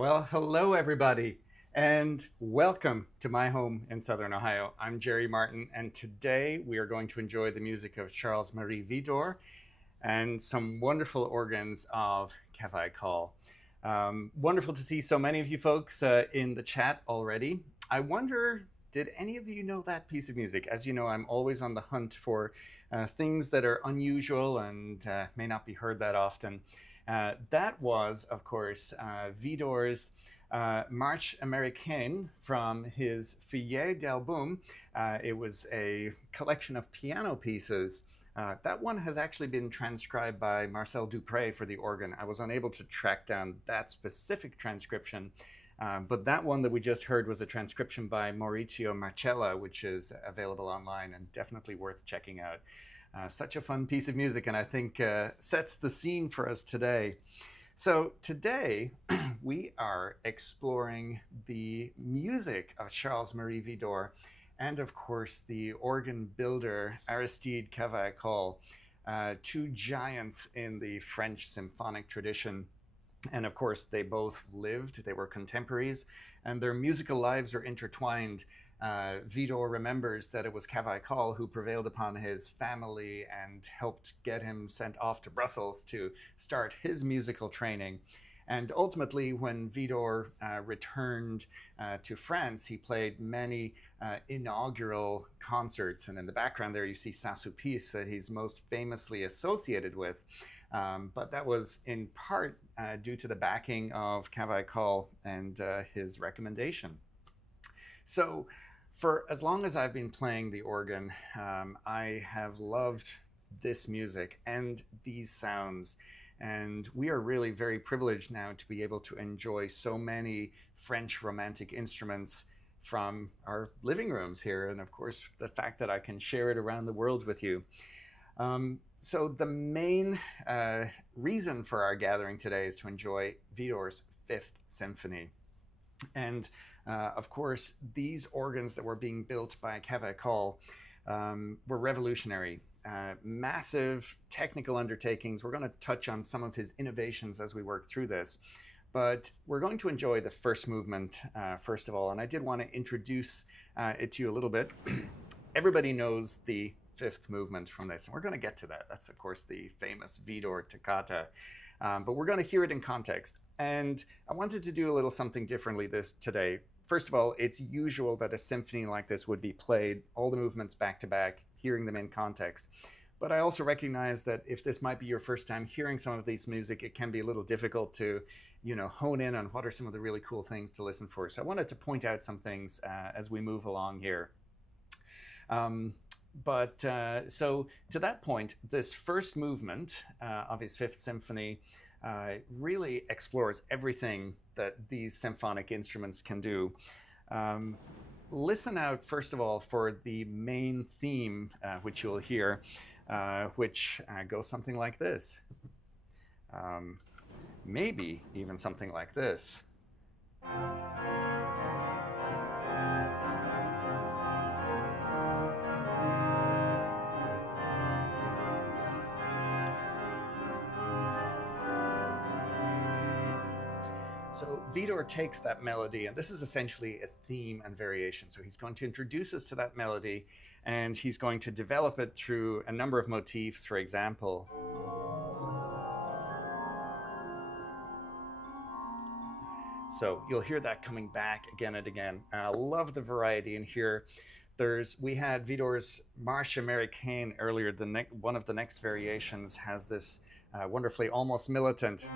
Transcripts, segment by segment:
Well, hello everybody, and welcome to my home in Southern Ohio. I'm Jerry Martin, and today we are going to enjoy the music of Charles-Marie Widor and some wonderful organs of Cavaillé-Coll. Wonderful to see so many of you folks in the chat already. I wonder, did any of you know that piece of music? As you know, I'm always on the hunt for things that are unusual and may not be heard that often. That was, of course, Widor's Marche Américaine from his Feuillet d'Album. It was a collection of piano pieces. That one has actually been transcribed by Marcel Dupré for the organ. I was unable to track down that specific transcription, but that one that we just heard was a transcription by Maurizio Marcella, which is available online and definitely worth checking out. Such a fun piece of music, and I think sets the scene for us today. So today we are exploring the music of Charles-Marie Widor and of course the organ builder Aristide Cavaillé-Coll, two giants in the French symphonic tradition. And of course they both lived, they were contemporaries, and their musical lives are intertwined. Widor remembers that it was Cavaillé-Coll who prevailed upon his family and helped get him sent off to Brussels to start his musical training. And ultimately, when Widor returned to France, he played many inaugural concerts. And in the background there, you see Saint-Sulpice that he's most famously associated with. But that was in part due to the backing of Cavaillé-Coll and his recommendation. So for as long as I've been playing the organ, I have loved this music and these sounds. And we are really very privileged now to be able to enjoy so many French romantic instruments from our living rooms here. And of course, the fact that I can share it around the world with you. So the main reason for our gathering today is to enjoy Widor's Fifth Symphony. And of course, these organs that were being built by Cavaillé-Coll were revolutionary. Massive technical undertakings. We're going to touch on some of his innovations as we work through this. But we're going to enjoy the first movement, first of all. And I did want to introduce it to you a little bit. Everybody knows the fifth movement from this, and we're going to get to that. That's, of course, the famous Widor toccata. But we're going to hear it in context. And I wanted to do a little something differently today. First of all, it's usual that a symphony like this would be played, all the movements back to back, hearing them in context. But I also recognize that if this might be your first time hearing some of these music, it can be a little difficult to, hone in on what are some of the really cool things to listen for. So I wanted to point out some things as we move along here. So to that point, this first movement of his Fifth Symphony really explores everything that these symphonic instruments can do. Listen out, first of all, for the main theme, which you'll hear, which goes something like this. Maybe even something like this. So Widor takes that melody, and this is essentially a theme and variation. So he's going to introduce us to that melody, and he's going to develop it through a number of motifs, for example. So you'll hear that coming back again and again. And I love the variety in here. We had Widor's Marche Américaine earlier. One of the next variations has this wonderfully almost militant.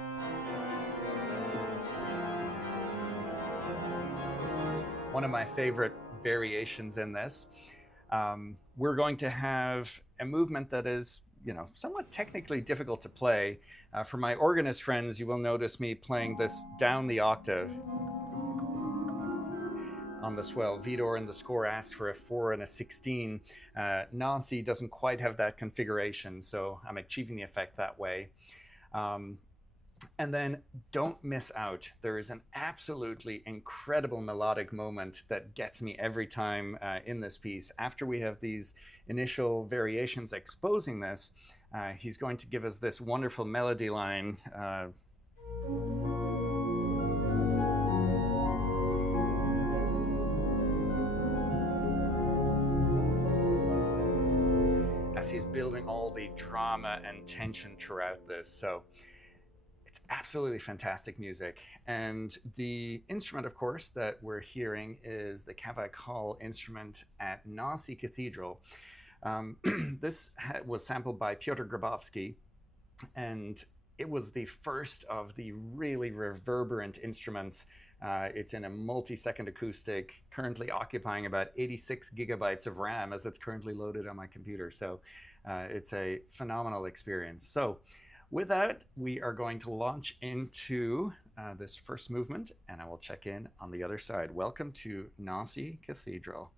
One of my favorite variations in this. We're going to have a movement that is, somewhat technically difficult to play. For my organist friends, you will notice me playing this down the octave on the swell. Widor in the score asks for a 4 and a 16. Nancy doesn't quite have that configuration, so I'm achieving the effect that way. And then don't miss out. There is an absolutely incredible melodic moment that gets me every time in this piece. After we have these initial variations exposing this, he's going to give us this wonderful melody line. as he's building all the drama and tension throughout this. So it's absolutely fantastic music. And the instrument, of course, that we're hearing is the Cavaillé-Coll instrument at Nancy Cathedral. This was sampled by Piotr Grabowski, and it was the first of the really reverberant instruments. It's in a multi-second acoustic, currently occupying about 86 gigabytes of RAM as it's currently loaded on my computer. So it's a phenomenal experience. So with that, we are going to launch into this first movement, and I will check in on the other side. Welcome to Nancy Cathedral.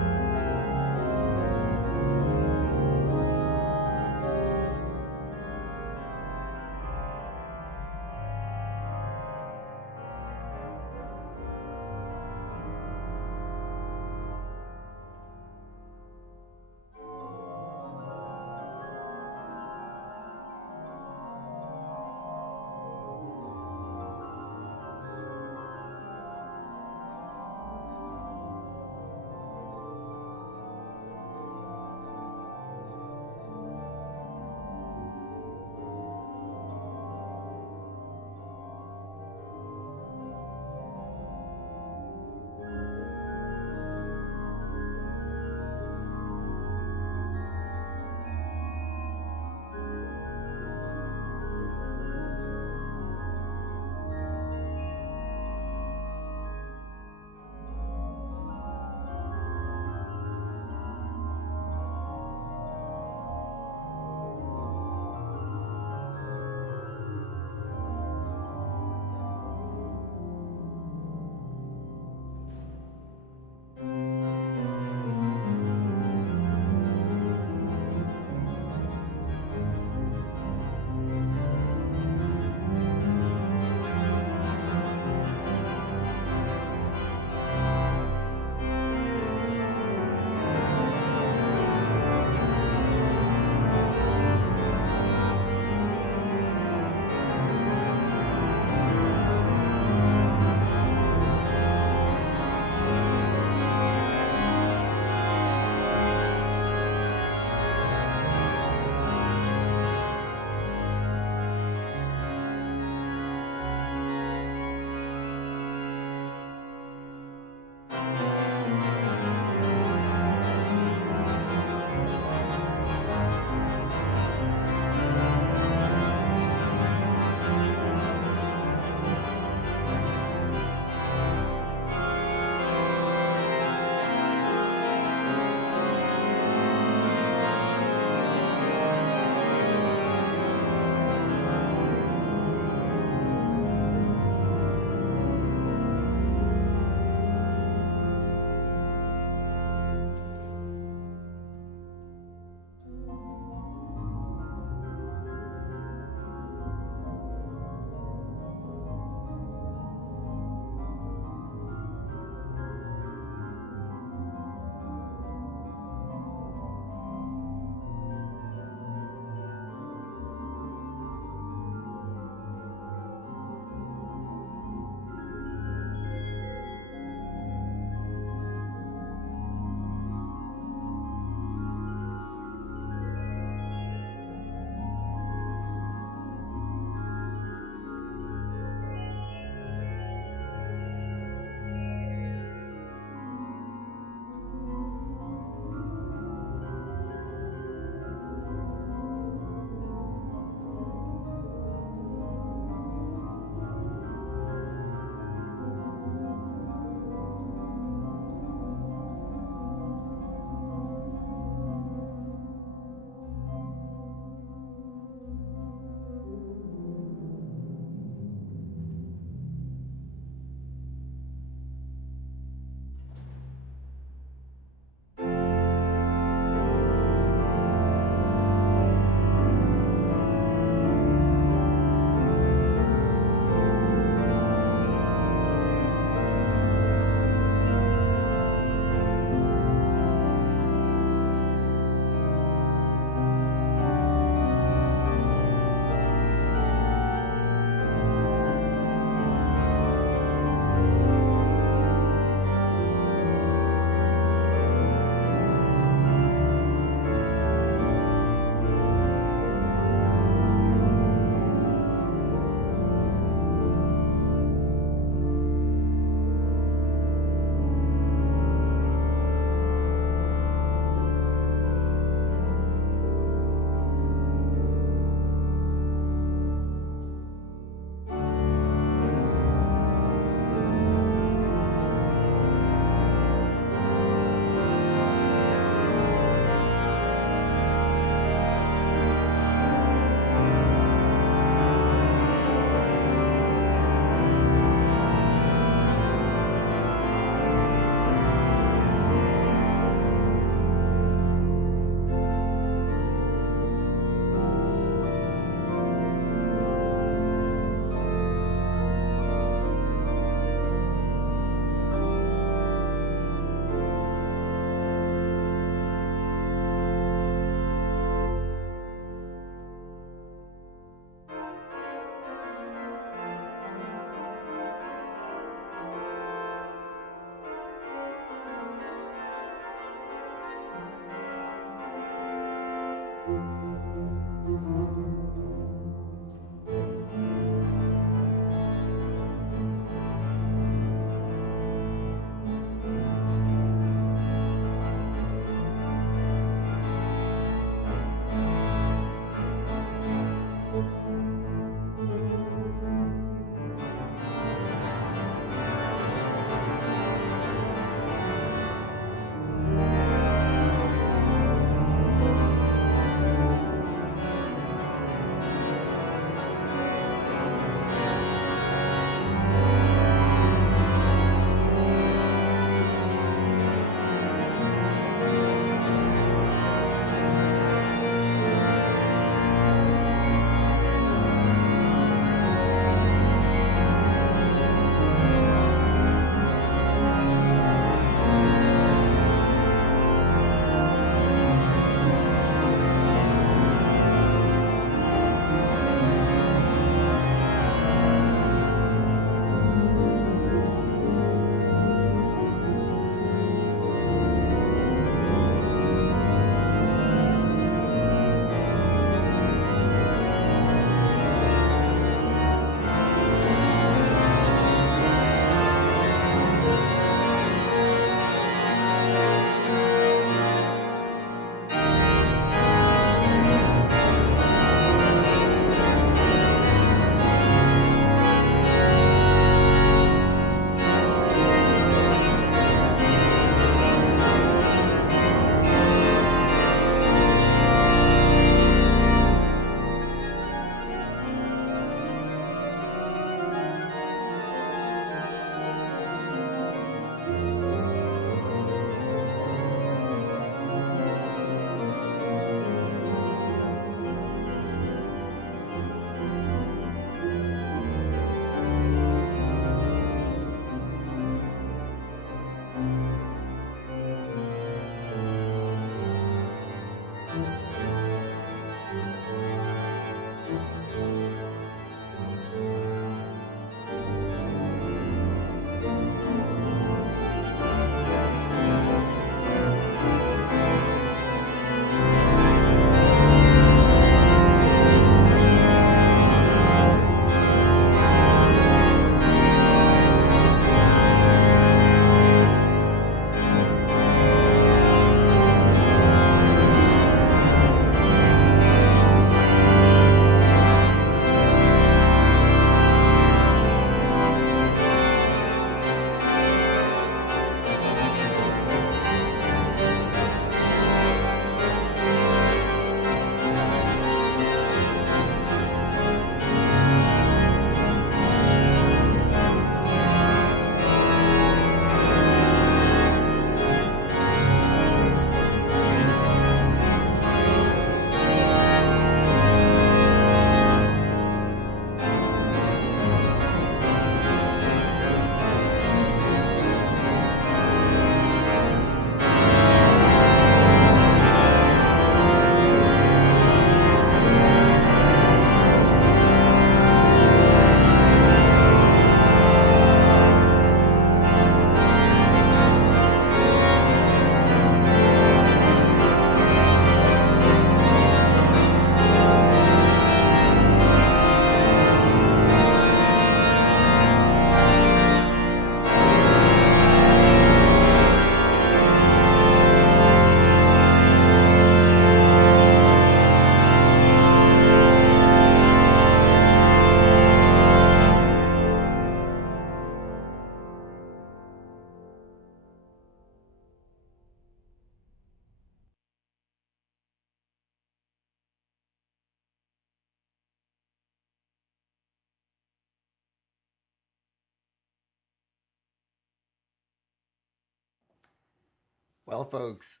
Well, folks,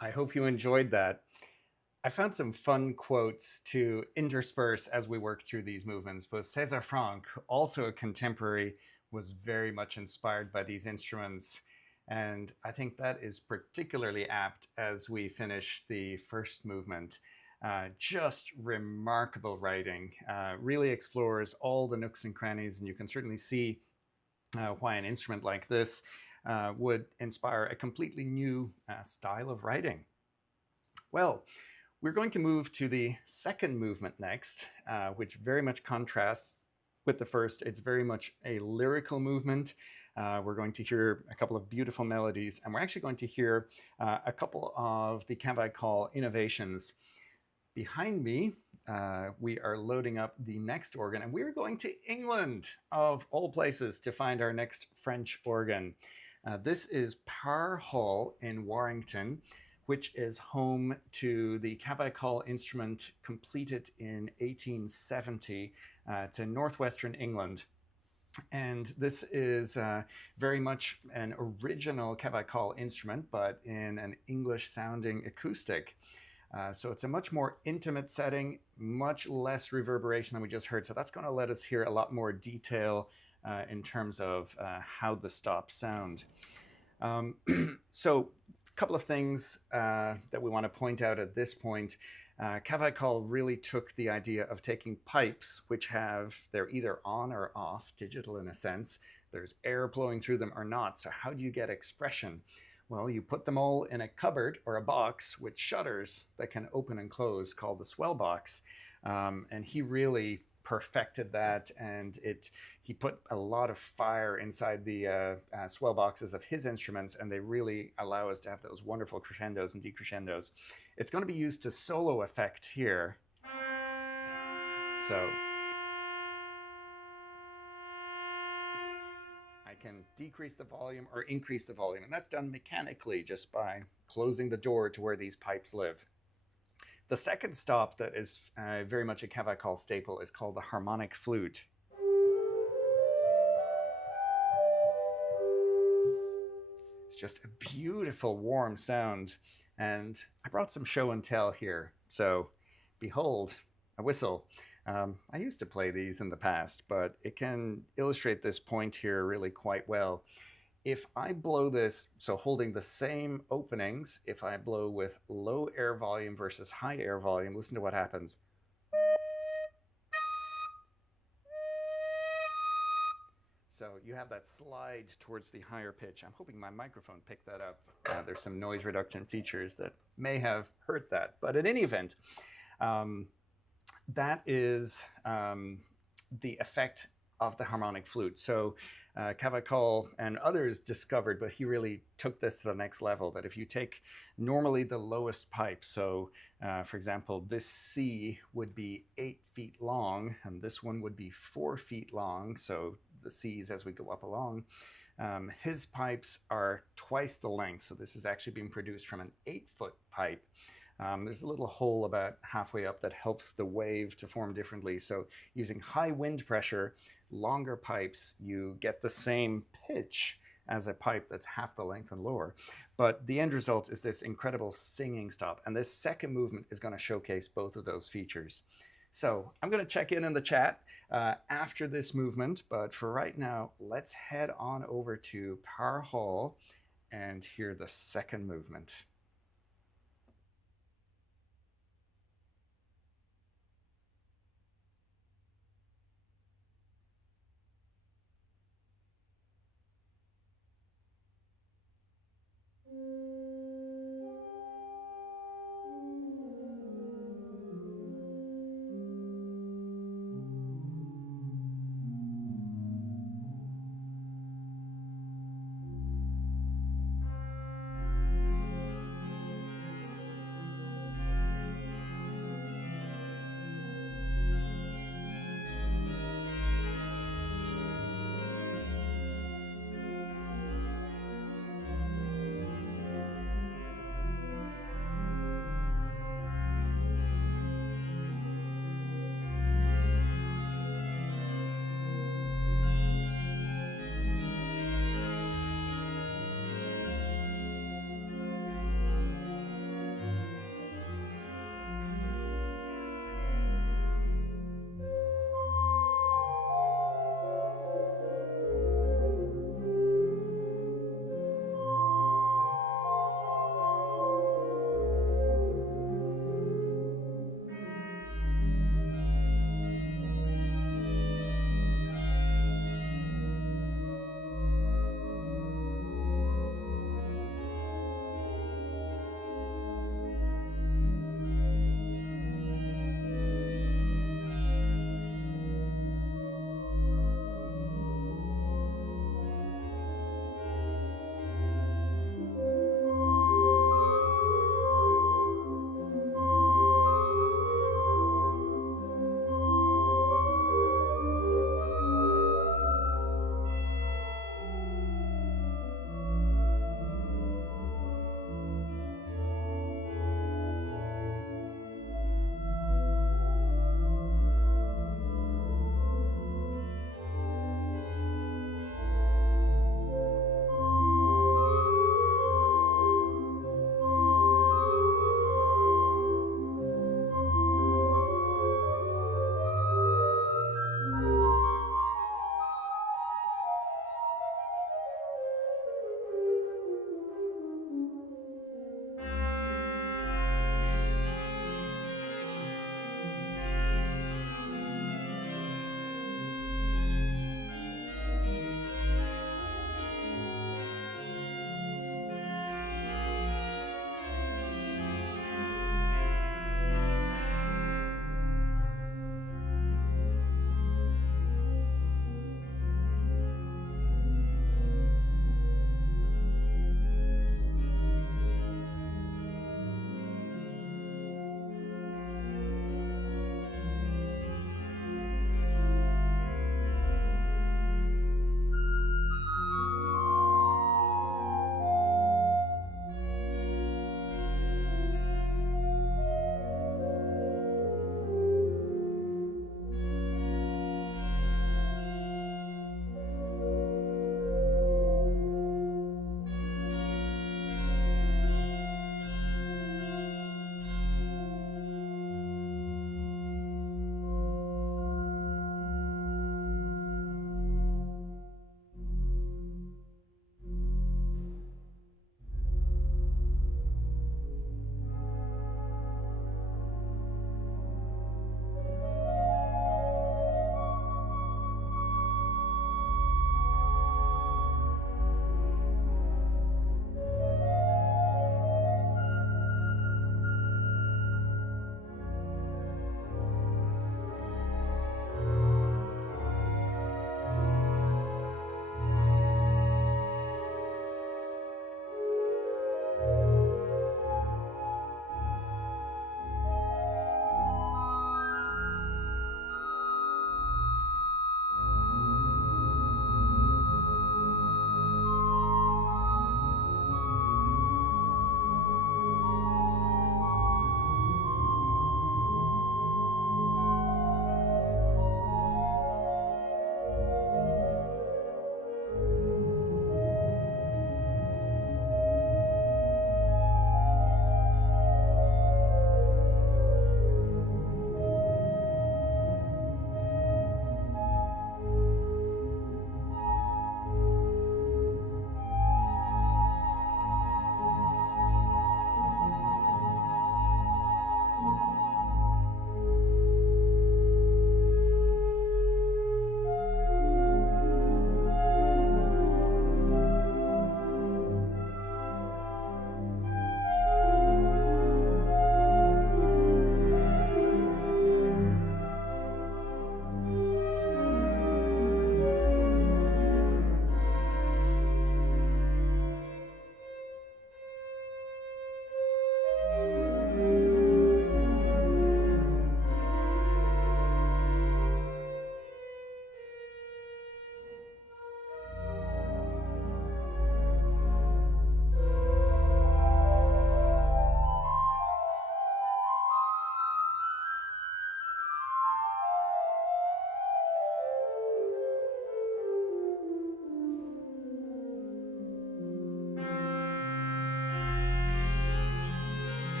I hope you enjoyed that. I found some fun quotes to intersperse as we work through these movements, but César Franck, also a contemporary, was very much inspired by these instruments. And I think that is particularly apt as we finish the first movement. Just remarkable writing, really explores all the nooks and crannies, and you can certainly see why an instrument like this would inspire a completely new style of writing. Well, we're going to move to the second movement next, which very much contrasts with the first. It's very much a lyrical movement. We're going to hear a couple of beautiful melodies, and we're actually going to hear a couple of the Cavaillé-Coll innovations. Behind me, we are loading up the next organ, and we're going to England, of all places, to find our next French organ. This is Parr Hall in Warrington, which is home to the Cavaillé-Coll instrument completed in 1870 to northwestern England. And this is very much an original Cavaillé-Coll instrument, but in an English-sounding acoustic. So it's a much more intimate setting, much less reverberation than we just heard. So that's going to let us hear a lot more detail in terms of how the stops sound. So a couple of things that we want to point out at this point. Cavaillé-Coll really took the idea of taking pipes, which they're either on or off, digital in a sense. There's air blowing through them or not. So how do you get expression? Well, you put them all in a cupboard or a box with shutters that can open and close, called the swell box. And he really perfected that, and he put a lot of fire inside the swell boxes of his instruments, and they really allow us to have those wonderful crescendos and decrescendos. It's going to be used to solo effect here. So I can decrease the volume or increase the volume, and that's done mechanically just by closing the door to where these pipes live. The second stop that is very much a Cavaillé-Coll staple is called the harmonic flute. It's just a beautiful, warm sound, and I brought some show and tell here. So, behold, a whistle. I used to play these in the past, but it can illustrate this point here really quite well. If I blow this, so holding the same openings, if I blow with low air volume versus high air volume, listen to what happens. So you have that slide towards the higher pitch. I'm hoping my microphone picked that up. There's some noise reduction features that may have hurt that. But in any event, that is the effect of the harmonic flute. So Cavaillé-Coll and others discovered, but he really took this to the next level, that if you take normally the lowest pipe, so for example, this C would be 8 feet long, and this one would be 4 feet long, so the C's as we go up along, his pipes are twice the length, so this is actually being produced from an 8-foot pipe. There's a little hole about halfway up that helps the wave to form differently. So using high wind pressure, longer pipes, you get the same pitch as a pipe that's half the length and lower. But the end result is this incredible singing stop. And this second movement is going to showcase both of those features. So I'm going to check in the chat after this movement. But for right now, let's head on over to Parr Hall and hear the second movement.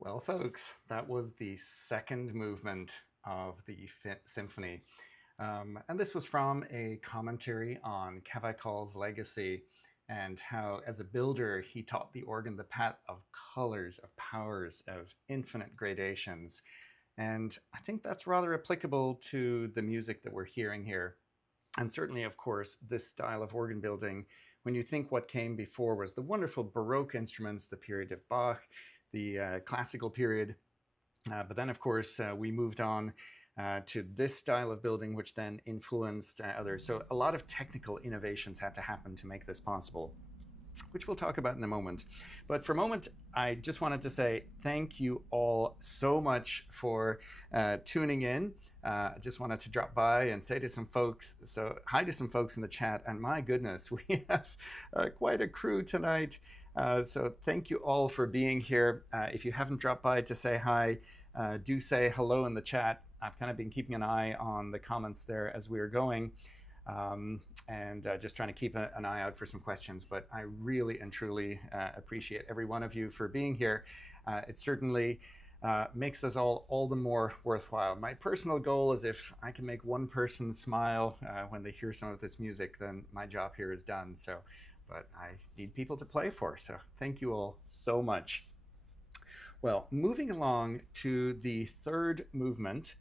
Well, folks, that was the second movement of the symphony. And this was from a commentary on Cavaillé-Coll's legacy and how, as a builder, he taught the organ the path of colors, of powers, of infinite gradations. And I think that's rather applicable to the music that we're hearing here. And certainly, of course, this style of organ building, when you think what came before was the wonderful Baroque instruments, the period of Bach, the classical period. But then, of course, we moved on to this style of building, which then influenced others. So a lot of technical innovations had to happen to make this possible, which we'll talk about in a moment. But for a moment, I just wanted to say thank you all so much for tuning in. I just wanted to drop by and say to some folks, so hi to some folks in the chat, and my goodness, we have quite a crew tonight. So thank you all for being here. If you haven't dropped by to say hi, do say hello in the chat. I've kind of been keeping an eye on the comments there as we were going, and just trying to keep an eye out for some questions. But I really and truly appreciate every one of you for being here. It certainly makes us all the more worthwhile. My personal goal is if I can make one person smile when they hear some of this music, then my job here is done. So, but I need people to play for, so thank you all so much. Well, moving along to the third movement,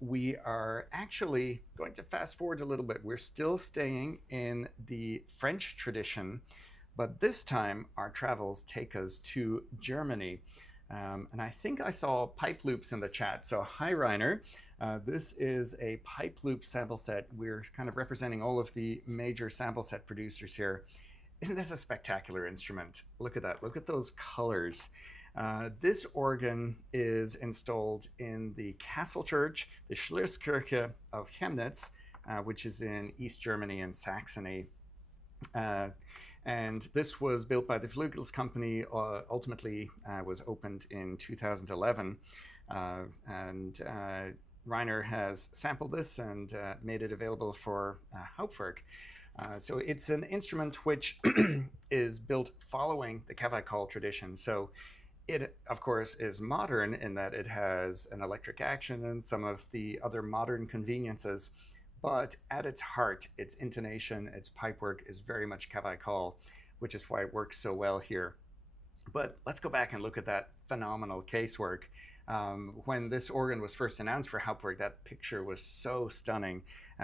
we are actually going to fast forward a little bit. We're still staying in the French tradition, but this time our travels take us to Germany. And I think I saw pipe loops in the chat. So hi, Reiner. This is a pipe loop sample set. We're kind of representing all of the major sample set producers here. Isn't this a spectacular instrument? Look at that. Look at those colors. This organ is installed in the Castle Church, the Schlosskirche of Chemnitz, which is in East Germany and Saxony. And this was built by the Vleugels company, ultimately was opened in 2011. And Reiner has sampled this and made it available for Hauptwerk. So it's an instrument which is built following the Cavaillé-Coll tradition. So it, of course, is modern in that it has an electric action and some of the other modern conveniences. But at its heart, its intonation, its pipework is very much Cavaillé-Coll, which is why it works so well here. But let's go back and look at that phenomenal casework. When this organ was first announced for Hauptwerk, that picture was so stunning.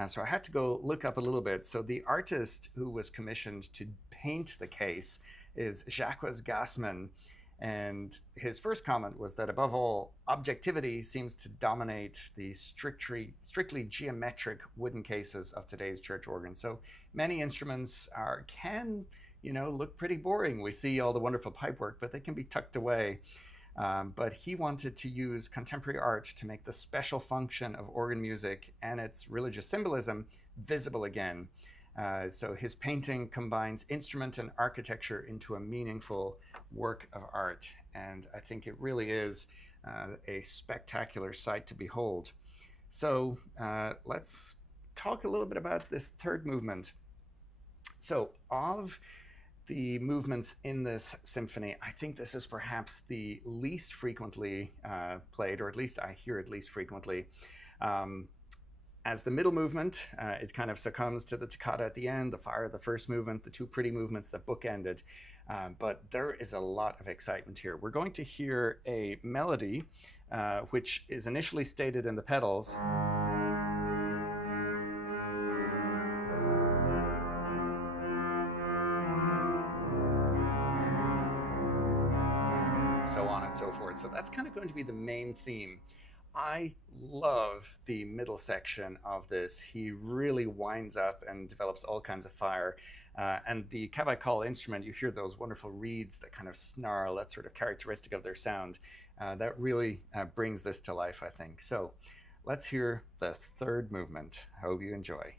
So I had to go look up a little bit. So the artist who was commissioned to paint the case is Jacques Gassman. And his first comment was that, above all, objectivity seems to dominate the strictly geometric wooden cases of today's church organ. So many instruments can, look pretty boring. We see all the wonderful pipework, but they can be tucked away. But he wanted to use contemporary art to make the special function of organ music and its religious symbolism visible again. So his painting combines instrument and architecture into a meaningful work of art. And I think it really is a spectacular sight to behold. So let's talk a little bit about this third movement. So of the movements in this symphony, I think this is perhaps the least frequently played, or at least I hear it least frequently. As the middle movement, it kind of succumbs to the toccata at the end, the fire of the first movement, the two pretty movements that bookended. But there is a lot of excitement here. We're going to hear a melody, which is initially stated in the pedals. So on and so forth. So that's kind of going to be the main theme. I love the middle section of this. He really winds up and develops all kinds of fire. And the Cavaillé-Coll instrument, you hear those wonderful reeds that kind of snarl. That's sort of characteristic of their sound. That really brings this to life, I think. So let's hear the third movement. I hope you enjoy.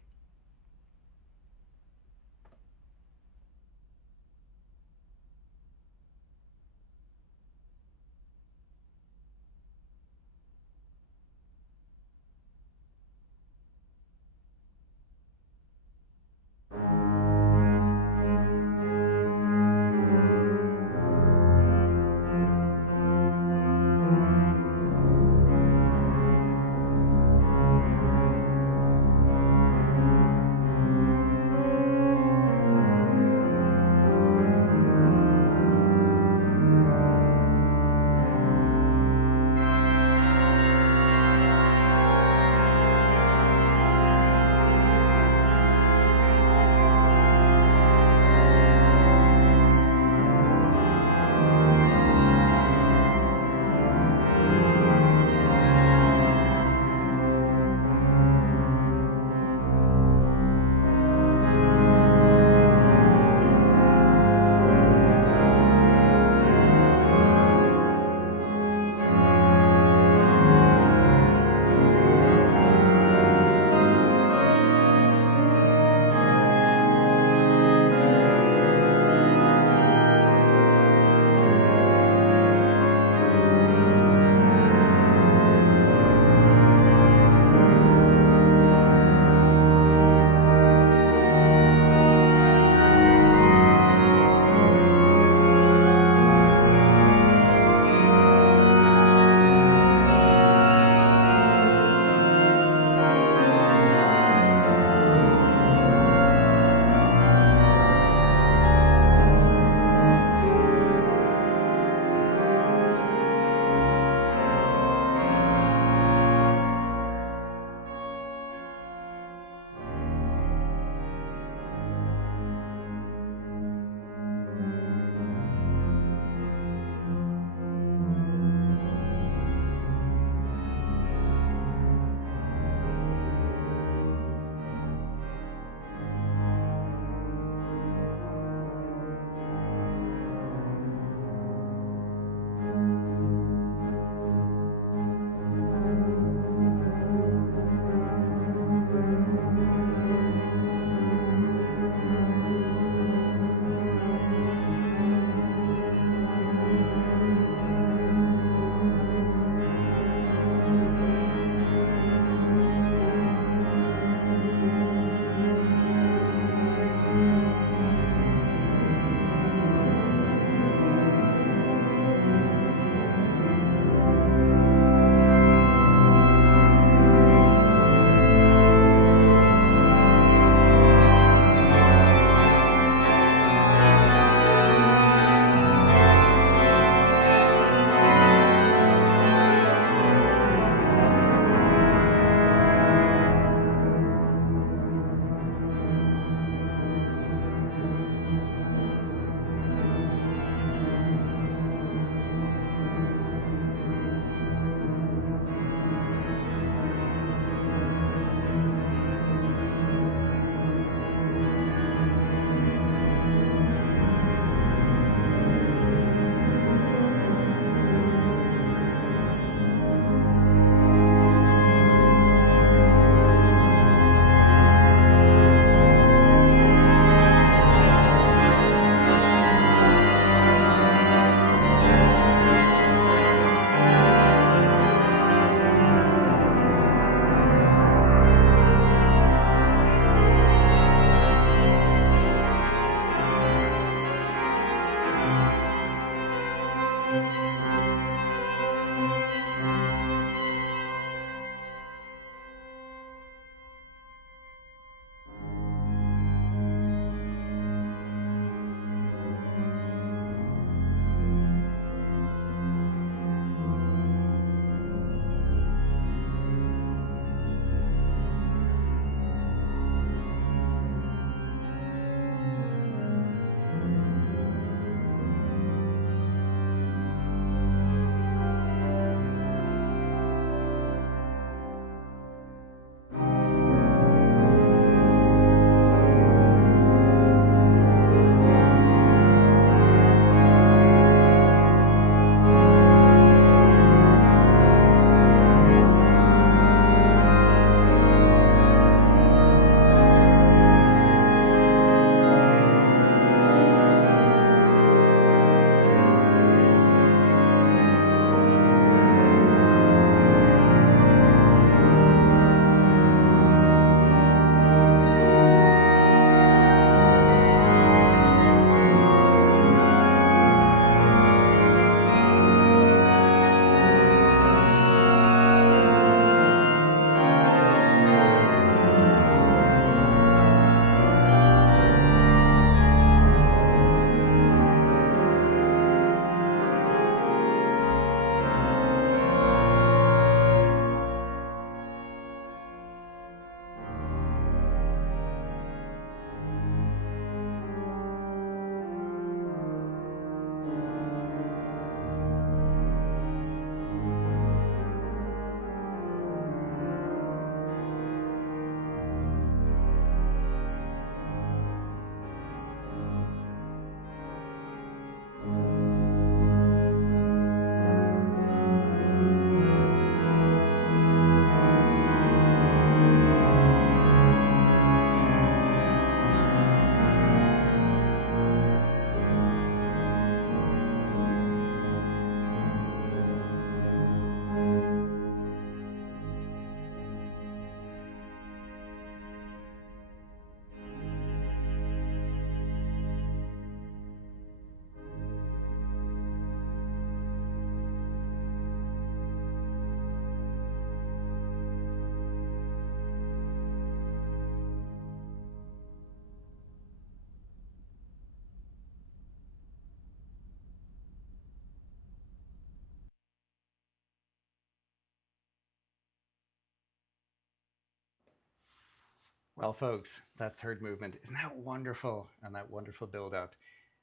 Well, folks, that third movement, isn't that wonderful? And that wonderful build up.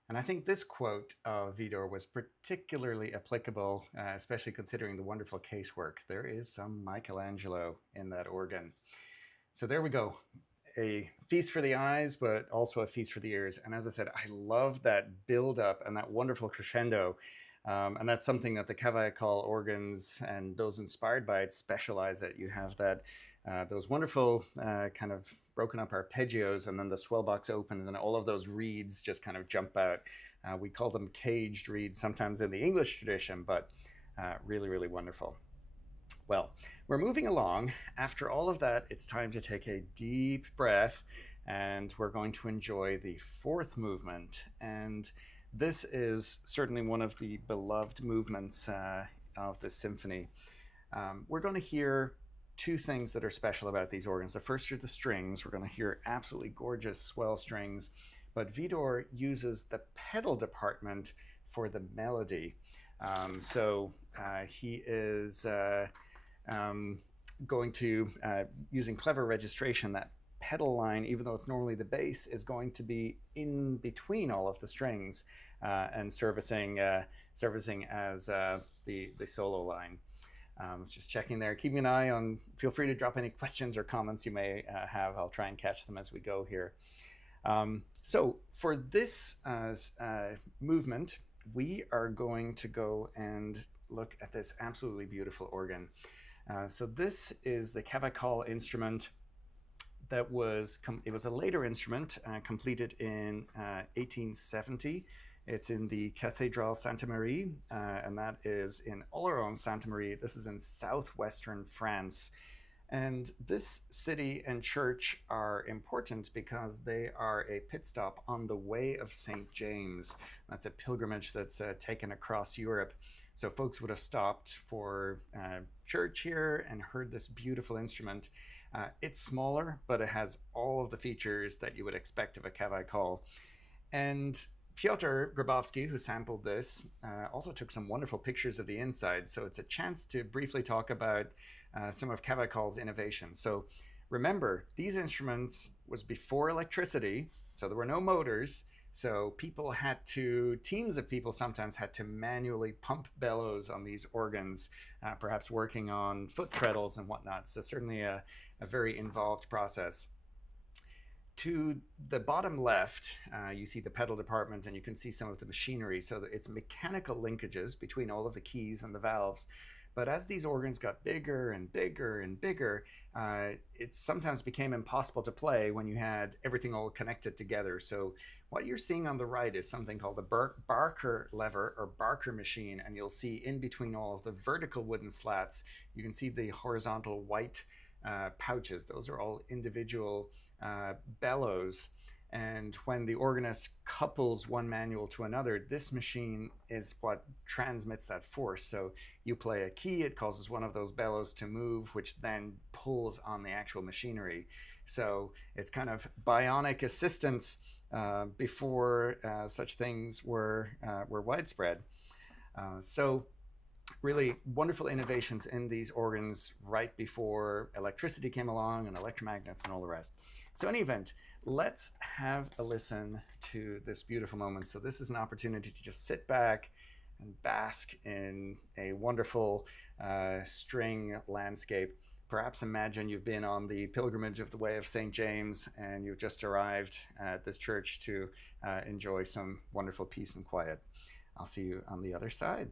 And I think this quote of Widor was particularly applicable, especially considering the wonderful casework. There is some Michelangelo in that organ. So there we go. A feast for the eyes, but also a feast for the ears. And as I said, I love that build up and that wonderful crescendo. And that's something that the Cavaillé-Coll organs and those inspired by it specialize at. You have that those wonderful kind of broken up arpeggios, and then the swell box opens, and all of those reeds just kind of jump out. We call them caged reeds sometimes in the English tradition, but really, really wonderful. Well, we're moving along. After all of that, it's time to take a deep breath, and we're going to enjoy the fourth movement. And this is certainly one of the beloved movements of the symphony. We're going to hear two things that are special about these organs. The first are the strings. We're going to hear absolutely gorgeous swell strings, but Widor uses the pedal department for the melody. He is going to, using clever registration, that pedal line, even though it's normally the bass, is going to be in between all of the strings and servicing as the solo line. Just checking there, keeping an eye on, feel free to drop any questions or comments you may have. I'll try and catch them as we go here. So for this movement, we are going to go and look at this absolutely beautiful organ. So this is the Cavaillé-Coll instrument that was, it was a later instrument completed in 1870. It's in the Oloron-Sainte-Marie, and that is in Oloron-Sainte-Marie. This is in southwestern France. And this city and church are important because they are a pit stop on the Way of St. James. That's a pilgrimage that's taken across Europe. So folks would have stopped for church here and heard this beautiful instrument. It's smaller, but it has all of the features that you would expect of a Cavaillé-Coll. And Piotr Grabowski, who sampled this, also took some wonderful pictures of the inside. So it's a chance to briefly talk about some of Cavaillé-Coll's innovations. So remember, these instruments was before electricity, so there were no motors. So people had to, teams of people sometimes had to manually pump bellows on these organs, perhaps working on foot treadles and whatnot. So certainly a very involved process. To the bottom left, you see the pedal department, and you can see some of the machinery. So it's mechanical linkages between all of the keys and the valves. But as these organs got bigger and bigger and bigger, it sometimes became impossible to play when you had everything all connected together. So what you're seeing on the right is something called the Barker lever or Barker machine, and you'll see in between all of the vertical wooden slats, you can see the horizontal white pouches. Those are all individual bellows. And when the organist couples one manual to another, this machine is what transmits that force. So you play a key, it causes one of those bellows to move, which then pulls on the actual machinery. So it's kind of bionic assistance before such things were widespread. So really wonderful innovations in these organs right before electricity came along and electromagnets and all the rest. So in any event, let's have a listen to this beautiful moment. So this is an opportunity to just sit back and bask in a wonderful string landscape. Perhaps imagine you've been on the pilgrimage of the Way of St. James and you've just arrived at this church to enjoy some wonderful peace and quiet. I'll see you on the other side.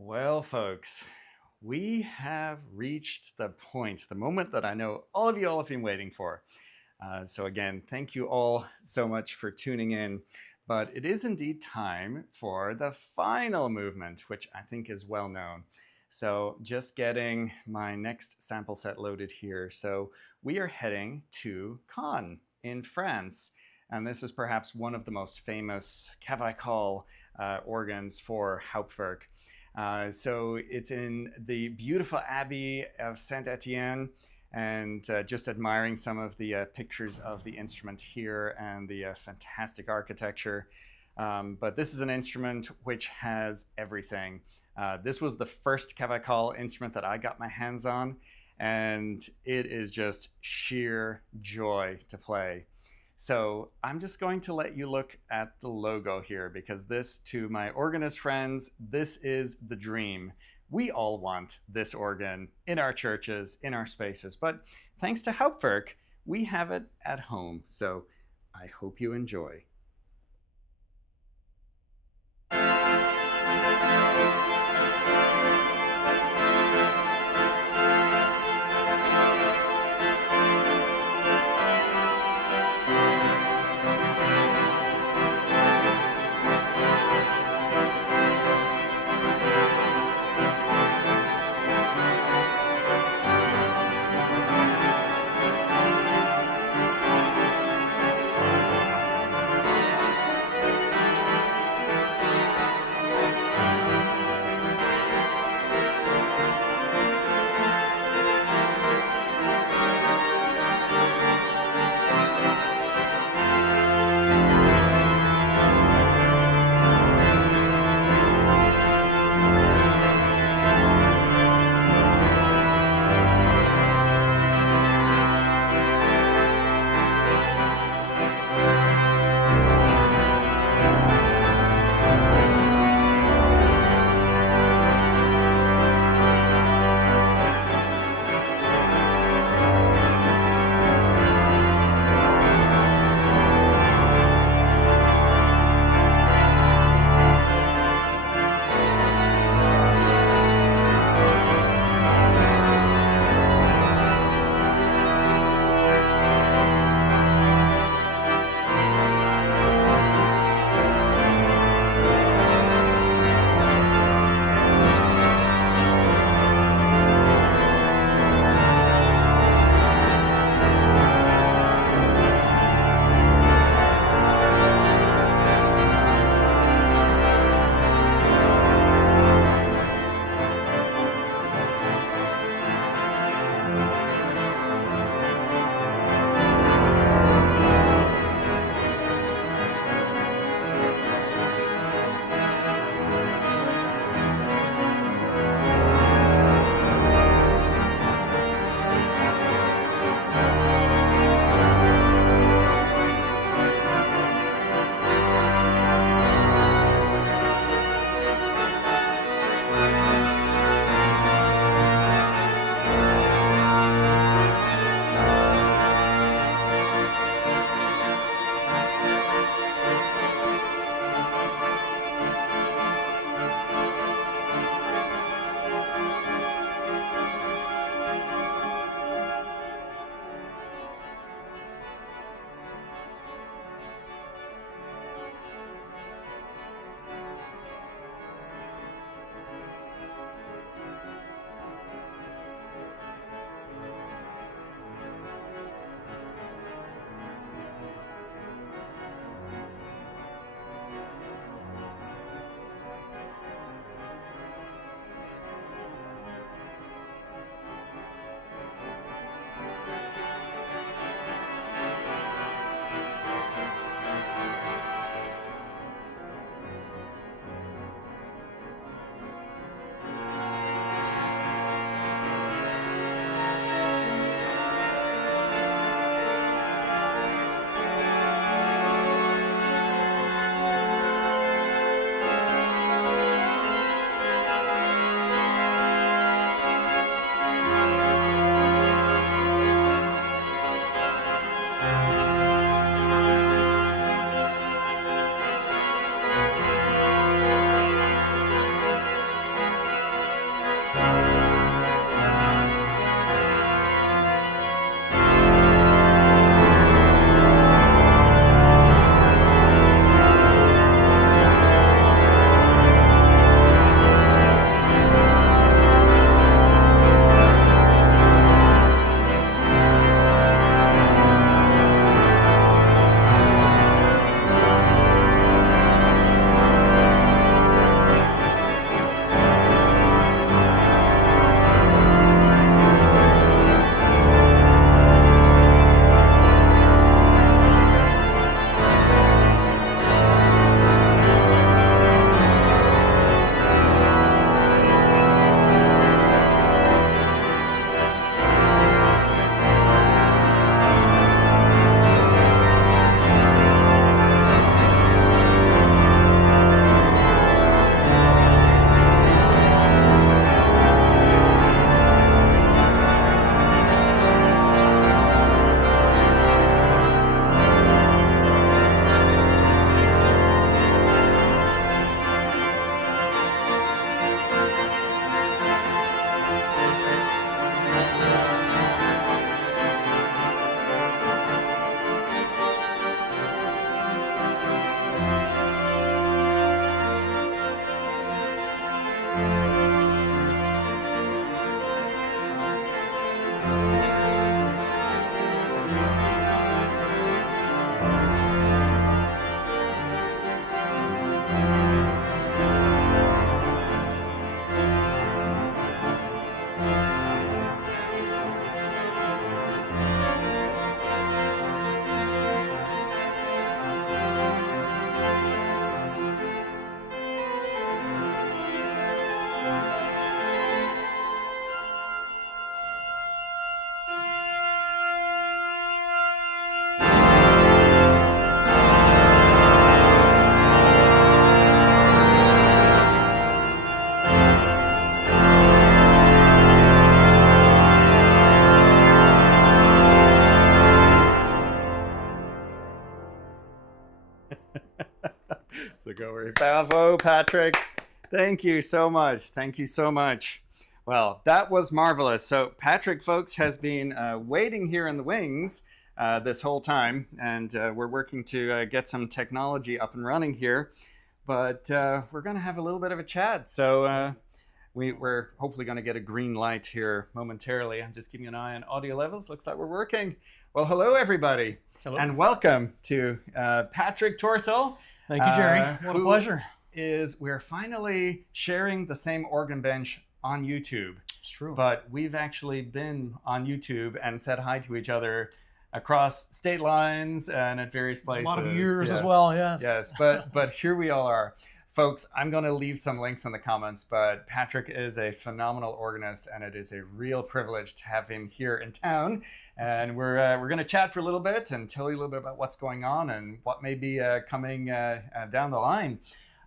Well, folks, we have reached the point, the moment that I know all of you all have been waiting for. So again, thank you all so much for tuning in. But it is indeed time for the final movement, which I think is well known. So just getting my next sample set loaded here. So we are heading to Caen in France. And this is perhaps one of the most famous Cavaillé-Coll organs for Hauptwerk. So it's in the beautiful Abbey of Saint-Étienne, and just admiring some of the pictures of the instrument here and the fantastic architecture. But this is an instrument which has everything. This was the first Cavaillé-Coll instrument that I got my hands on, and it is just sheer joy to play. So I'm just going to let you look at the logo here, because this, to my organist friends, this is the dream. We all want this organ in our churches, in our spaces, but thanks to Hauptwerk, we have it at home. So I hope you enjoy. over. Bravo, Patrick. Thank you so much. Thank you so much. Well, that was marvelous. So Patrick, folks, has been waiting here in the wings this whole time, and we're working to get some technology up and running here. But we're going to have a little bit of a chat. So we're hopefully going to get a green light here momentarily. I'm just keeping an eye on audio levels. Looks like we're working. Well, hello, everybody. Hello. And welcome to Patrick Torsel. Thank you, Jerry. What a pleasure. We're finally sharing the same organ bench on YouTube. It's true. But we've actually been on YouTube and said hi to each other across state lines and at various places. A lot of years as well, yes. Yes, but here we all are. Folks, I'm going to leave some links in the comments, but Patrick is a phenomenal organist, and it is a real privilege to have him here in town. And we're going to chat for a little bit and tell you a little bit about what's going on and what may be coming down the line.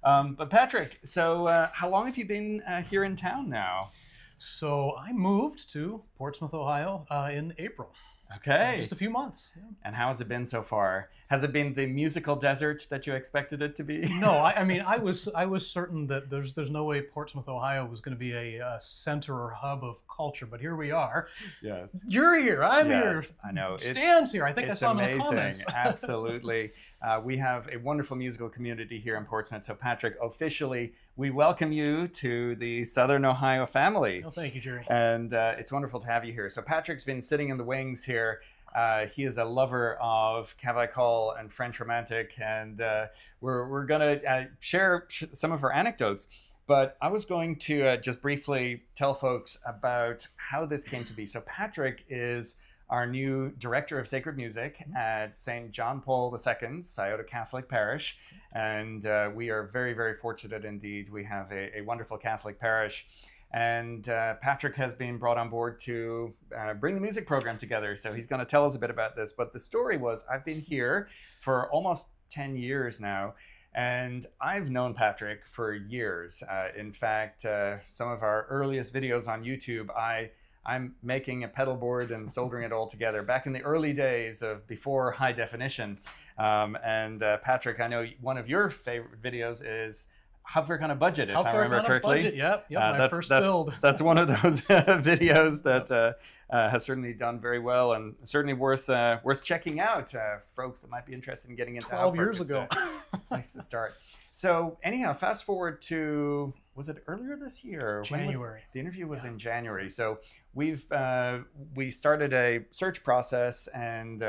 But Patrick, so how long have you been here in town now? So I moved to Portsmouth, Ohio in April. Okay. Just a few months. Yeah. And how has it been so far? Has it been the musical desert that you expected it to be? No, I mean, I was certain that there's no way Portsmouth, Ohio was going to be a center or hub of culture, but here we are. Yes. You're here. I'm here. I know. Stan's here. I think I saw him in the comments. Absolutely. We have a wonderful musical community here in Portsmouth. So Patrick, officially, we welcome you to the Southern Ohio family. Oh, thank you, Jerry. And it's wonderful to have you here. So Patrick's been sitting in the wings here. He is a lover of Cavaillé-Coll and French Romantic, and we're going to share some of our anecdotes. But I was going to just briefly tell folks about how this came to be. So Patrick is our new director of sacred music at St. John Paul II, Scioto Catholic Parish. And we are very, very fortunate indeed. We have a wonderful Catholic parish. And Patrick has been brought on board to bring the music program together. So he's going to tell us a bit about this. But the story was, I've been here for almost 10 years now. And I've known Patrick for years. In fact, some of our earliest videos on YouTube, I'm making a pedal board and soldering it all together back in the early days of before high definition. Patrick, I know one of your favorite videos is Hauptwerk on a Budget, if I remember correctly. Budget. Yep, my first build. That's one of those videos that has certainly done very well and certainly worth checking out. Folks that might be interested in getting into 12 Hauptwerk, years ago. Nice to start. So anyhow, fast forward to, was it earlier this year? January. The interview was in January. So we started a search process, and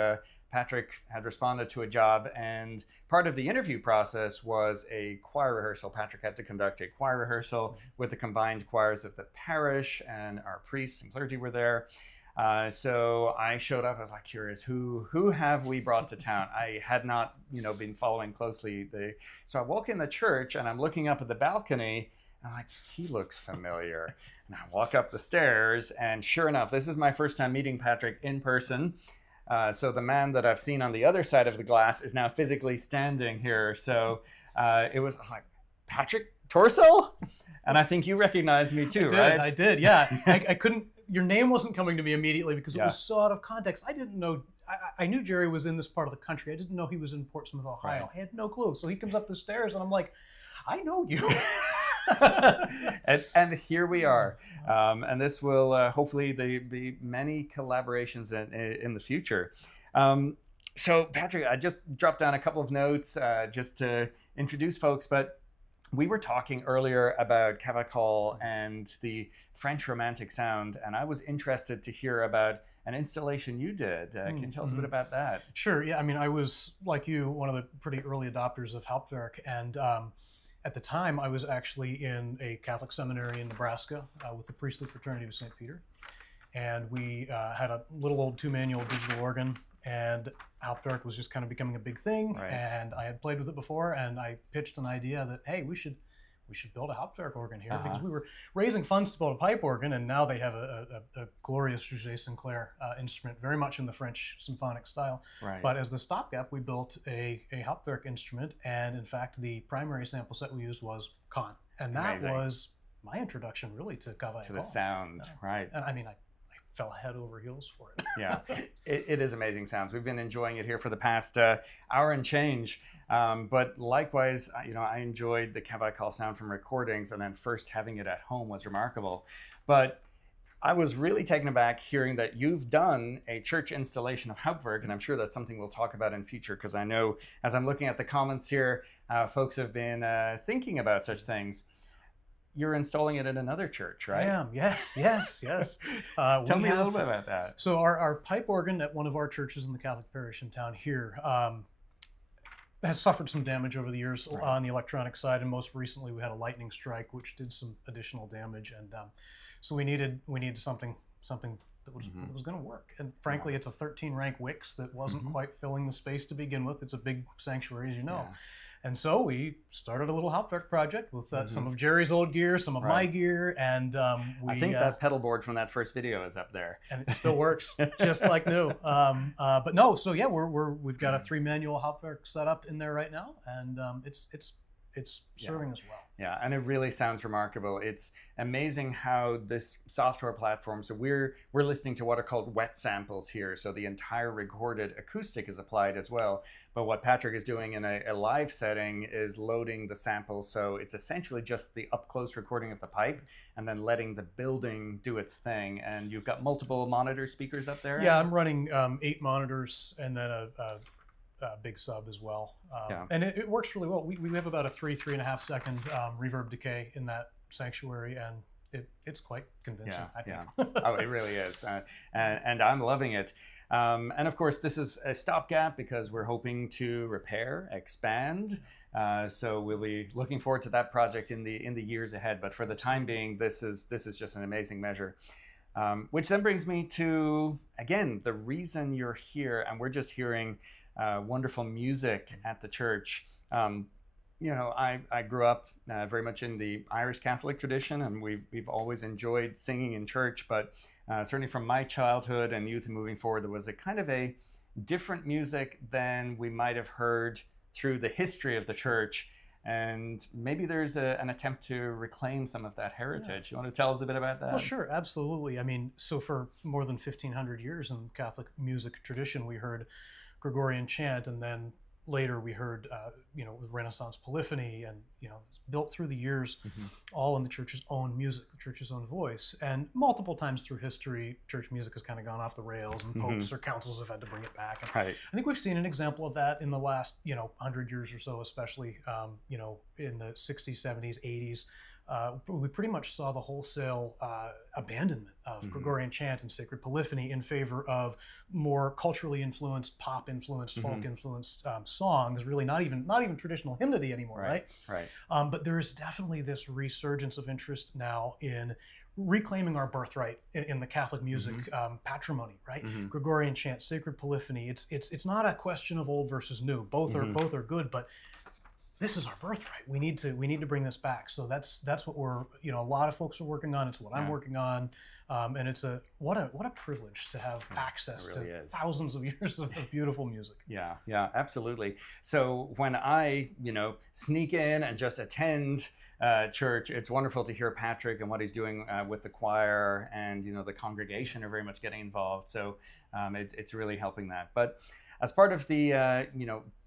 Patrick had responded to a job, and part of the interview process was a choir rehearsal. Patrick had to conduct a choir rehearsal with the combined choirs of the parish, and our priests and clergy were there. So I showed up. I was like curious, who have we brought to town? I had not, been following closely. So I walk in the church, and I'm looking up at the balcony, and I'm like, he looks familiar. And I walk up the stairs, and sure enough, this is my first time meeting Patrick in person. So the man that I've seen on the other side of the glass is now physically standing here. So I was like, Patrick Torsel? And I think you recognized me too, right? I did, yeah. I couldn't, your name wasn't coming to me immediately because it was so out of context. I didn't know, I knew Jerry was in this part of the country. I didn't know he was in Portsmouth, Ohio. Right. I had no clue. So he comes up the stairs and I'm like, I know you. and here we are. And this will hopefully be many collaborations in the future. So Patrick, I just dropped down a couple of notes just to introduce folks, but we were talking earlier about Cavaillé-Coll and the French Romantic sound, and I was interested to hear about an installation you did. Can you tell us a bit about that? Sure, yeah. I mean, I was, like you, one of the pretty early adopters of Hauptwerk, and at the time, I was actually in a Catholic seminary in Nebraska with the priestly fraternity of St. Peter. And we had a little old 2-manual digital organ, and Hauptwerk was just kind of becoming a big thing. Right. And I had played with it before, and I pitched an idea that, hey, we should build a Hauptwerk organ here, because we were raising funds to build a pipe organ, and now they have a glorious Jugé Sinclair instrument, very much in the French symphonic style. Right. But as the stopgap, we built a Hauptwerk instrument, and in fact, the primary sample set we used was Caen. And that was my introduction, really, to Cavaillé-Coll. To the sound, right. And I mean, I fell head over heels for it. Yeah, it is amazing sounds. We've been enjoying it here for the past hour and change. But likewise, I enjoyed the Cavaillé-Coll sound from recordings, and then first having it at home was remarkable. But I was really taken aback hearing that you've done a church installation of Hauptwerk, and I'm sure that's something we'll talk about in future, because I know as I'm looking at the comments here, folks have been thinking about such things. You're installing it at another church, right? I am, yes. Tell me a little bit about that. So our pipe organ at one of our churches in the Catholic parish in town here has suffered some damage over the years on the electronic side, and most recently we had a lightning strike which did some additional damage, and so we needed something that was going to work. And frankly, it's a 13 rank Wix that wasn't quite filling the space to begin with. It's a big sanctuary, as you know. And so we started a little Hauptwerk project with some of Jerry's old gear, some of my gear, and I think that pedal board from that first video is up there, and it still works just like new. But no, so yeah, we've got a 3 manual Hauptwerk setup in there right now, and it's serving us well. Yeah, and it really sounds remarkable. It's amazing how this software platform, so we're listening to what are called wet samples here, so the entire recorded acoustic is applied as well. But what Patrick is doing in a live setting is loading the samples, so it's essentially just the up-close recording of the pipe and then letting the building do its thing. And you've got multiple monitor speakers up there? Yeah, I'm running 8 monitors and then a big sub as well. And it works really well. We have about a 3.5 second reverb decay in that sanctuary, and it's quite convincing, I think. Oh, it really is. And I'm loving it. And of course, this is a stopgap because we're hoping to repair, expand. So we'll be looking forward to that project in the years ahead. But for the time being, this is just an amazing measure. Which then brings me to, again, the reason you're here, and we're just hearing wonderful music at the church. I grew up very much in the Irish Catholic tradition, and we've always enjoyed singing in church, but certainly from my childhood and youth and moving forward, there was a kind of a different music than we might have heard through the history of the church. And maybe there's an attempt to reclaim some of that heritage. You want to tell us a bit about that? Well, sure, absolutely. I mean, so for more than 1,500 years in Catholic music tradition, we heard Gregorian chant, and then later we heard, Renaissance polyphony, and it's built through the years, all in the church's own music, the church's own voice. And multiple times through history, church music has kind of gone off the rails, and popes or councils have had to bring it back. And I think we've seen an example of that in the last, 100 years or so, especially, in the 60s, 70s, 80s. We pretty much saw the wholesale abandonment of Gregorian chant and sacred polyphony in favor of more culturally influenced, pop-influenced, folk-influenced songs. Really, not even traditional hymnody anymore, right? But there is definitely this resurgence of interest now in reclaiming our birthright in the Catholic music patrimony, right? Gregorian chant, sacred polyphony. It's not a question of old versus new. Both are good, but this is our birthright. We need to bring this back. So that's what we're, a lot of folks are working on. It's what I'm working on, and it's what a privilege to have access really to thousands of years of beautiful music. Yeah, absolutely. So when I, sneak in and just attend church, it's wonderful to hear Patrick and what he's doing with the choir, and the congregation are very much getting involved. So it's really helping that. But as part of the,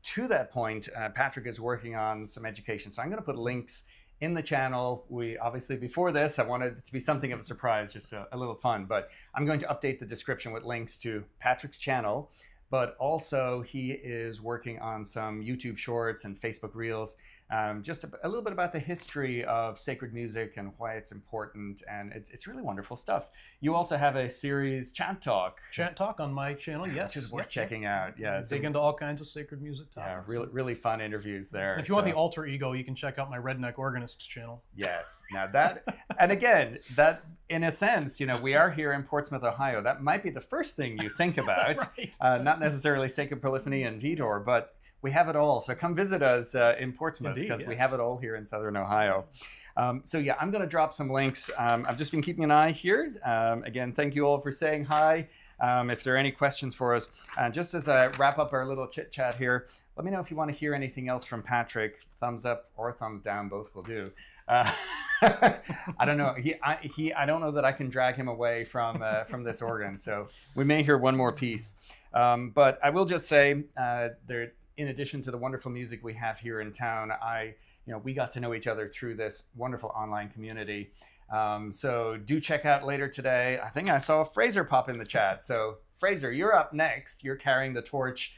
to that point, Patrick is working on some education. So I'm going to put links in the channel. We obviously, before this, I wanted it to be something of a surprise, just a little fun. But I'm going to update the description with links to Patrick's channel. But also, he is working on some YouTube shorts and Facebook Reels, just a little bit about the history of sacred music and why it's important, and it's really wonderful stuff. You also have a series, Chant Talk on my channel, yes, which is worth checking out. Yeah, dig into all kinds of sacred music topics. Yeah, really fun interviews there. And if you want the alter ego, you can check out my Redneck Organists channel. Yes, now that, and again, that in a sense, we are here in Portsmouth, Ohio. That might be the first thing you think about, not necessarily sacred polyphony and Widor, but we have it all. So come visit us in Portsmouth, because we have it all here in Southern Ohio. So yeah, I'm going to drop some links. I've just been keeping an eye here. Again, thank you all for saying hi. If there are any questions for us, just as I wrap up our little chit chat here, let me know if you want to hear anything else from Patrick. Thumbs up or thumbs down, both will do. I don't know. I don't know that I can drag him away from this organ. So we may hear one more piece. But I will just say, in addition to the wonderful music we have here in town, we got to know each other through this wonderful online community. So do check out later today. I think I saw Fraser pop in the chat. So Fraser, you're up next. You're carrying the torch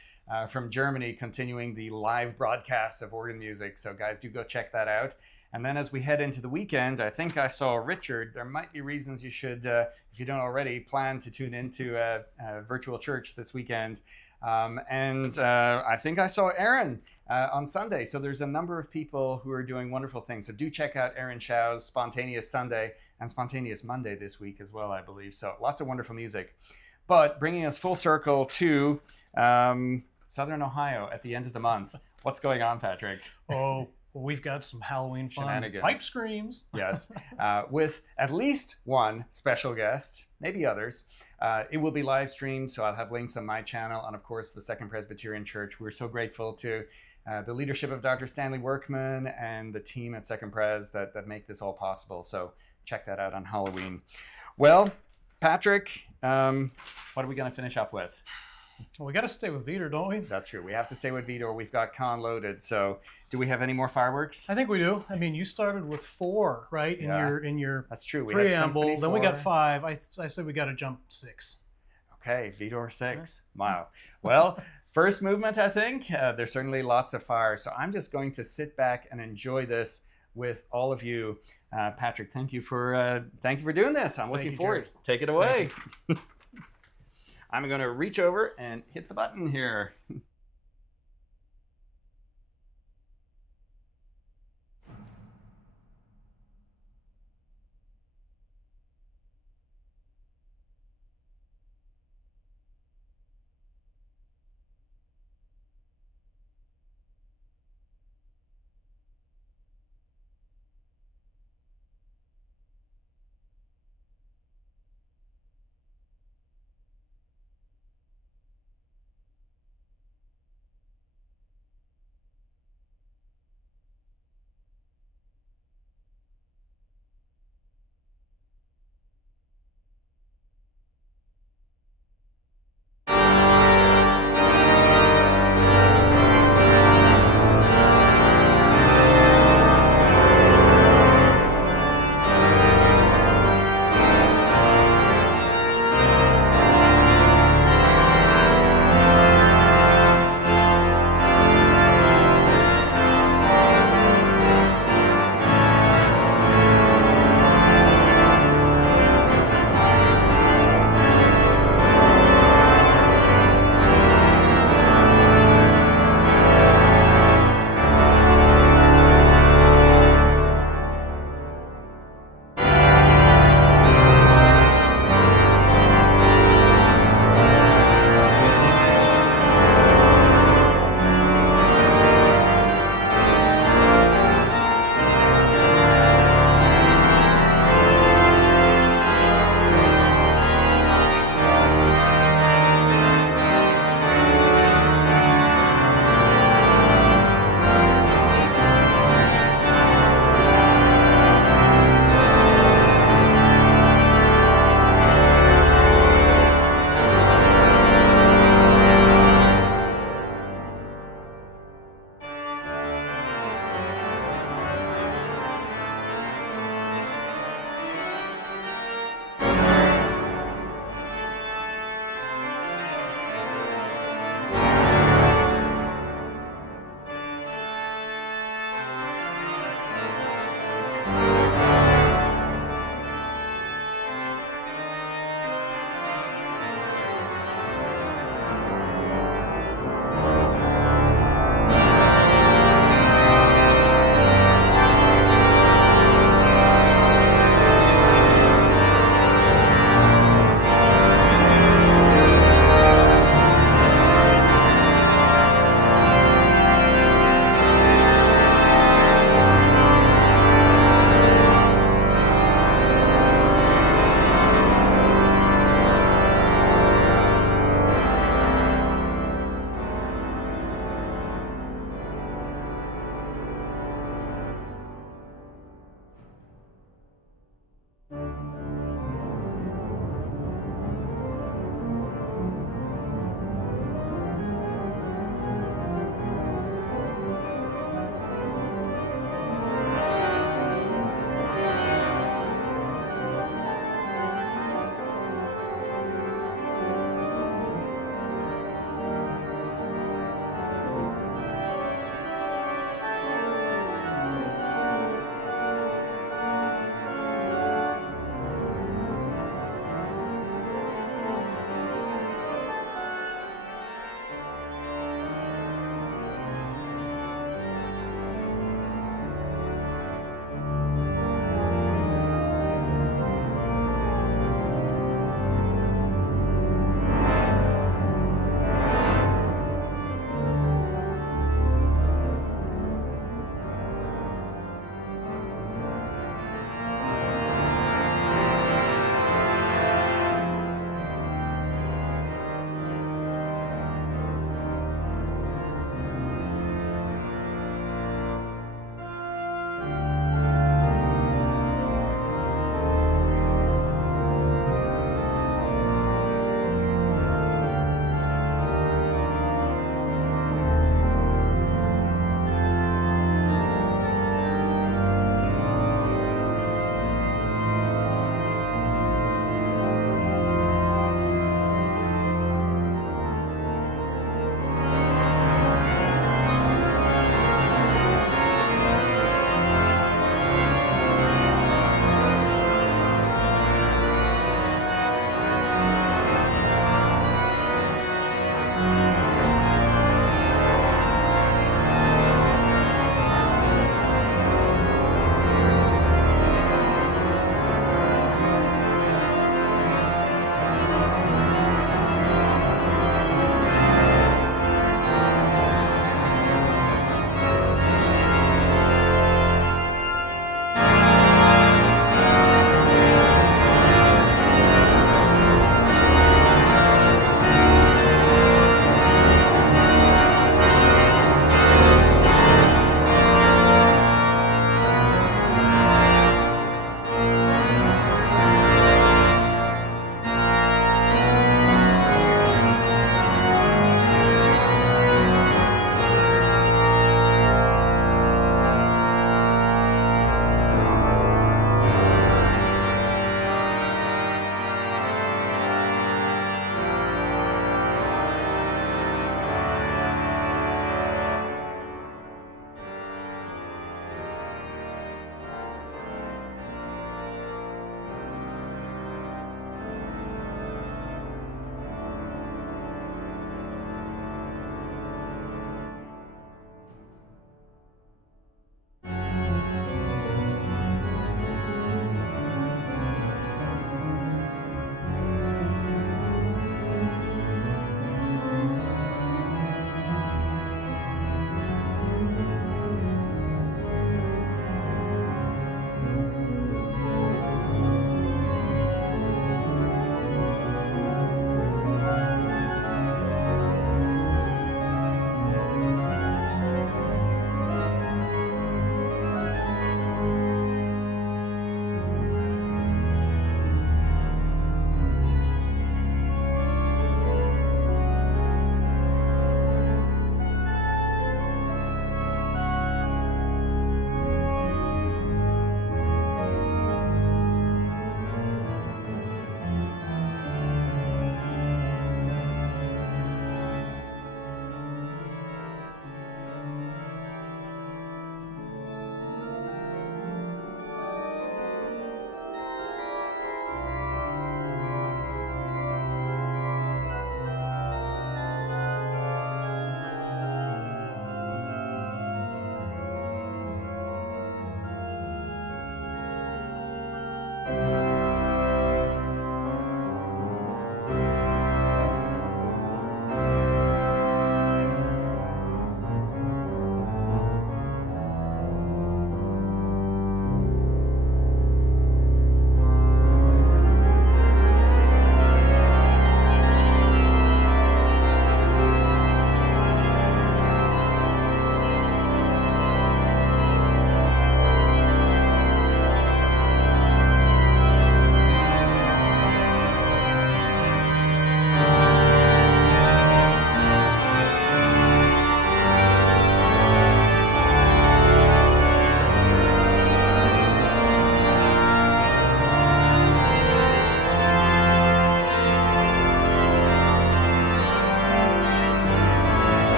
from Germany, continuing the live broadcasts of organ music. So guys, do go check that out. And then as we head into the weekend, I think I saw Richard. There might be reasons you should, if you don't already, plan to tune into a virtual church this weekend. And I think I saw Aaron on Sunday. So there's a number of people who are doing wonderful things. So do check out Aaron Shaw's Spontaneous Sunday and Spontaneous Monday this week as well, I believe. So lots of wonderful music. But bringing us full circle to Southern Ohio at the end of the month. What's going on, Patrick? Oh, well, we've got some Halloween fun. Pipe screams. Yes, with at least one special guest, maybe others. It will be live streamed, so I'll have links on my channel and, of course, the Second Presbyterian Church. We're so grateful to the leadership of Dr. Stanley Workman and the team at Second Pres that make this all possible. So check that out on Halloween. Well, Patrick, what are we going to finish up with? Well, we got to stay with Widor, don't we? That's true. We have to stay with Widor. We've got Caen loaded. So, do we have any more fireworks? I think we do. I mean, you started with 4, right? In your That's true. We preamble. Then we got 5. I said we got to jump 6. Okay, Widor 6. Wow. Well, first movement, I think. There's certainly lots of fire. So I'm just going to sit back and enjoy this with all of you. Patrick, thank you for doing this. I'm looking forward. Jerry. Take it away. I'm going to reach over and hit the button here.